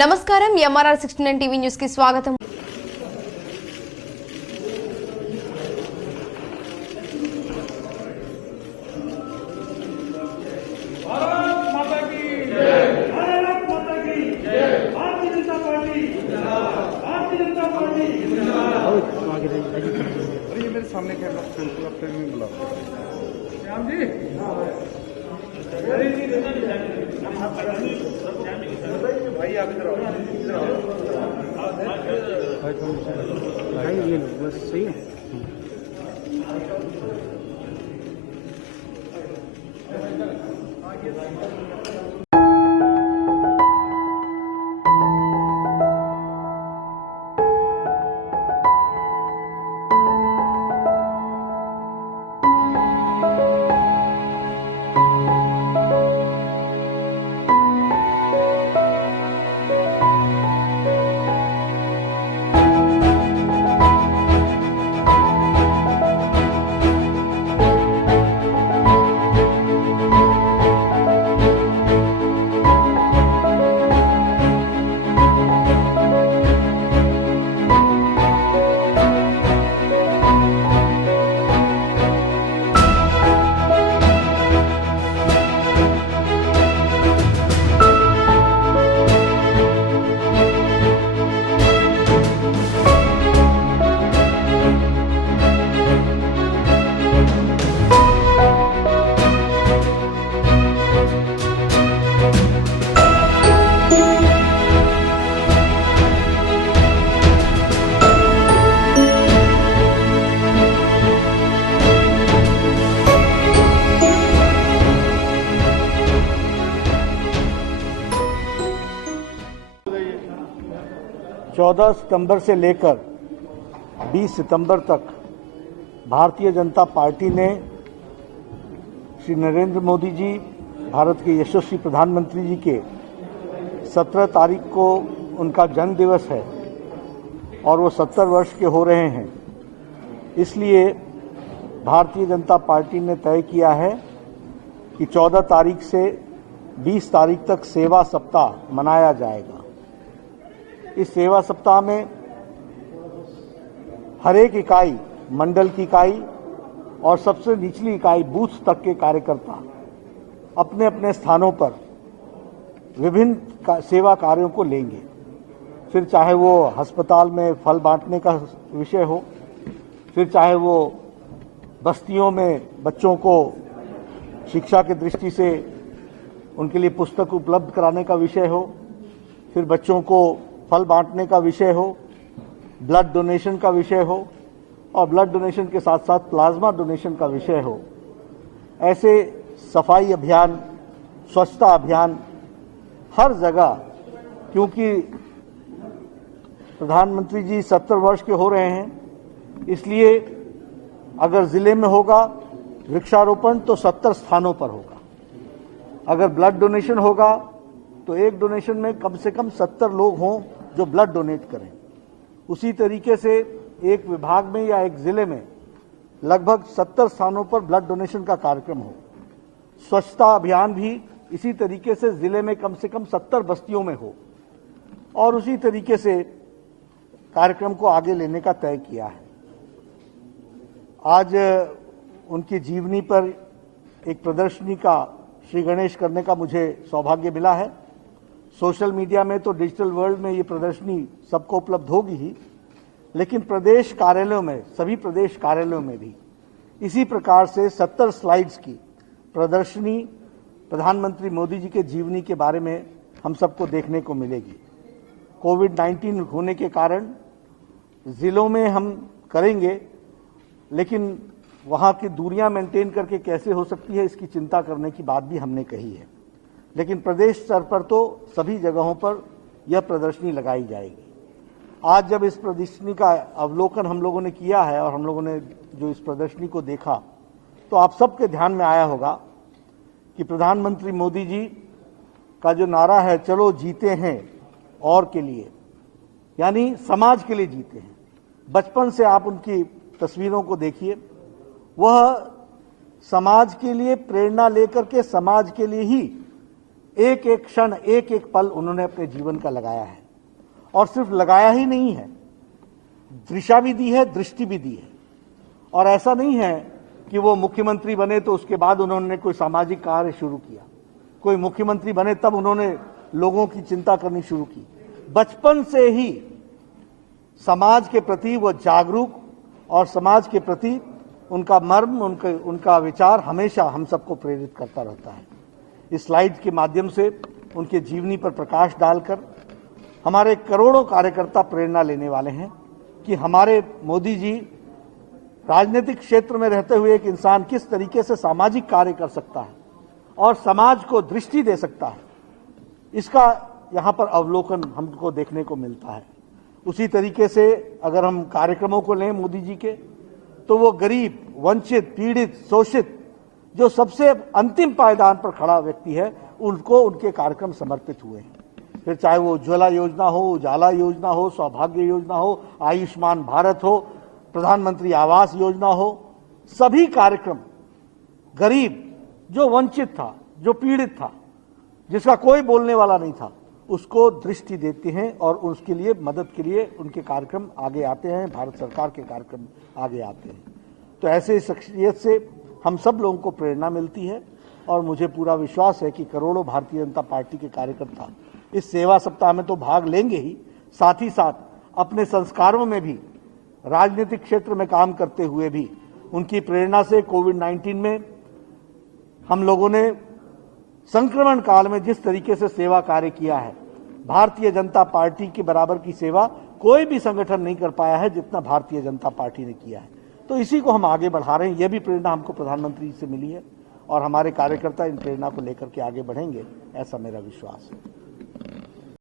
నమస్కారం MRR 69 TV news కి స్వాగతం। सामने बुलाओ श्याम जी। भाई आप इधर आओ, भाई ये लो बस सही है। 14 सितंबर से लेकर 20 सितंबर तक भारतीय जनता पार्टी ने श्री नरेंद्र मोदी जी, भारत के यशस्वी प्रधानमंत्री जी के 17 तारीख को उनका जन्म दिवस है और वो 70 वर्ष के हो रहे हैं। इसलिए भारतीय जनता पार्टी ने तय किया है कि 14 तारीख से 20 तारीख तक सेवा सप्ताह मनाया जाएगा। इस सेवा सप्ताह में हर एक इकाई, मंडल की इकाई और सबसे निचली इकाई बूथ तक के कार्यकर्ता अपने अपने स्थानों पर विभिन्न सेवा कार्यों को लेंगे। फिर चाहे वो अस्पताल में फल बांटने का विषय हो, फिर चाहे वो बस्तियों में बच्चों को शिक्षा की दृष्टि से उनके लिए पुस्तक उपलब्ध कराने का विषय हो, फिर बच्चों को फल बांटने का विषय हो, ब्लड डोनेशन का विषय हो और ब्लड डोनेशन के साथ साथ प्लाज्मा डोनेशन का विषय हो। ऐसे सफाई अभियान, स्वच्छता अभियान हर जगह, क्योंकि प्रधानमंत्री जी 70 वर्ष के हो रहे हैं, इसलिए अगर जिले में होगा वृक्षारोपण तो 70 स्थानों पर होगा। अगर ब्लड डोनेशन होगा तो एक डोनेशन में कम से कम 70 लोग हों जो ब्लड डोनेट करें। उसी तरीके से एक विभाग में या एक जिले में लगभग 70 स्थानों पर ब्लड डोनेशन का कार्यक्रम हो। स्वच्छता अभियान भी इसी तरीके से जिले में कम से कम 70 बस्तियों में हो और उसी तरीके से कार्यक्रम को आगे लेने का तय किया है। आज उनकी जीवनी पर एक प्रदर्शनी का श्री गणेश करने का मुझे सौभाग्य मिला है। सोशल मीडिया में तो डिजिटल वर्ल्ड में ये प्रदर्शनी सबको उपलब्ध होगी ही, लेकिन प्रदेश कार्यालयों में, सभी प्रदेश कार्यालयों में भी इसी प्रकार से 70 स्लाइड्स की प्रदर्शनी प्रधानमंत्री मोदी जी के जीवनी के बारे में हम सबको देखने को मिलेगी। कोविड-19 होने के कारण जिलों में हम करेंगे, लेकिन वहाँ की दूरियां मेंटेन करके कैसे हो सकती है, इसकी चिंता करने की बात भी हमने कही है। लेकिन प्रदेश स्तर पर तो सभी जगहों पर यह प्रदर्शनी लगाई जाएगी। आज जब इस प्रदर्शनी का अवलोकन हम लोगों ने किया है और हम लोगों ने जो इस प्रदर्शनी को देखा, तो आप सबके ध्यान में आया होगा कि प्रधानमंत्री मोदी जी का जो नारा है, चलो जीते हैं और के लिए, यानी समाज के लिए जीते हैं। बचपन से आप उनकी तस्वीरों को देखिए, वह समाज के लिए प्रेरणा लेकर के समाज के लिए ही एक एक क्षण, एक एक पल उन्होंने अपने जीवन का लगाया है। और सिर्फ लगाया ही नहीं है, दिशा भी दी है, दृष्टि भी दी है। और ऐसा नहीं है कि वो मुख्यमंत्री बने तो उसके बाद उन्होंने कोई सामाजिक कार्य शुरू किया, कोई मुख्यमंत्री बने तब उन्होंने लोगों की चिंता करनी शुरू की। बचपन से ही समाज के प्रति वो जागरूक और समाज के प्रति उनका मर्म, उनका विचार हमेशा हम सबको प्रेरित करता रहता है। इस स्लाइड के माध्यम से उनके जीवनी पर प्रकाश डालकर हमारे करोड़ों कार्यकर्ता प्रेरणा लेने वाले हैं कि हमारे मोदी जी राजनीतिक क्षेत्र में रहते हुए एक इंसान किस तरीके से सामाजिक कार्य कर सकता है और समाज को दृष्टि दे सकता है, इसका यहाँ पर अवलोकन हमको देखने को मिलता है। उसी तरीके से अगर हम कार्यक्रमों को लें मोदी जी के, तो वो गरीब, वंचित, पीड़ित, शोषित, जो सबसे अंतिम पायदान पर खड़ा व्यक्ति है, उनको उनके कार्यक्रम समर्पित हुए हैं। फिर चाहे वो उज्ज्वला योजना हो, उजाला योजना हो, सौभाग्य योजना हो, आयुष्मान भारत हो, प्रधानमंत्री आवास योजना हो, सभी कार्यक्रम गरीब, जो वंचित था, जो पीड़ित था, जिसका कोई बोलने वाला नहीं था, उसको दृष्टि देते हैं और उसके लिए मदद के लिए उनके कार्यक्रम आगे आते हैं, भारत सरकार के कार्यक्रम आगे आते हैं। तो ऐसे शख्सियत से हम सब लोगों को प्रेरणा मिलती है और मुझे पूरा विश्वास है कि करोड़ों भारतीय जनता पार्टी के कार्यकर्ता इस सेवा सप्ताह में तो भाग लेंगे ही, साथ ही साथ अपने संस्कारों में भी, राजनीतिक क्षेत्र में काम करते हुए भी उनकी प्रेरणा से कोविड-19 में हम लोगों ने संक्रमण काल में जिस तरीके से सेवा कार्य किया है, भारतीय जनता पार्टी के बराबर की सेवा कोई भी संगठन नहीं कर पाया है जितना भारतीय जनता पार्टी ने किया है। तो इसी को हम आगे बढ़ा रहे हैं। यह भी प्रेरणा हमको प्रधानमंत्री से मिली है और हमारे कार्यकर्ता इन प्रेरणा को लेकर के आगे बढ़ेंगे, ऐसा मेरा विश्वास है।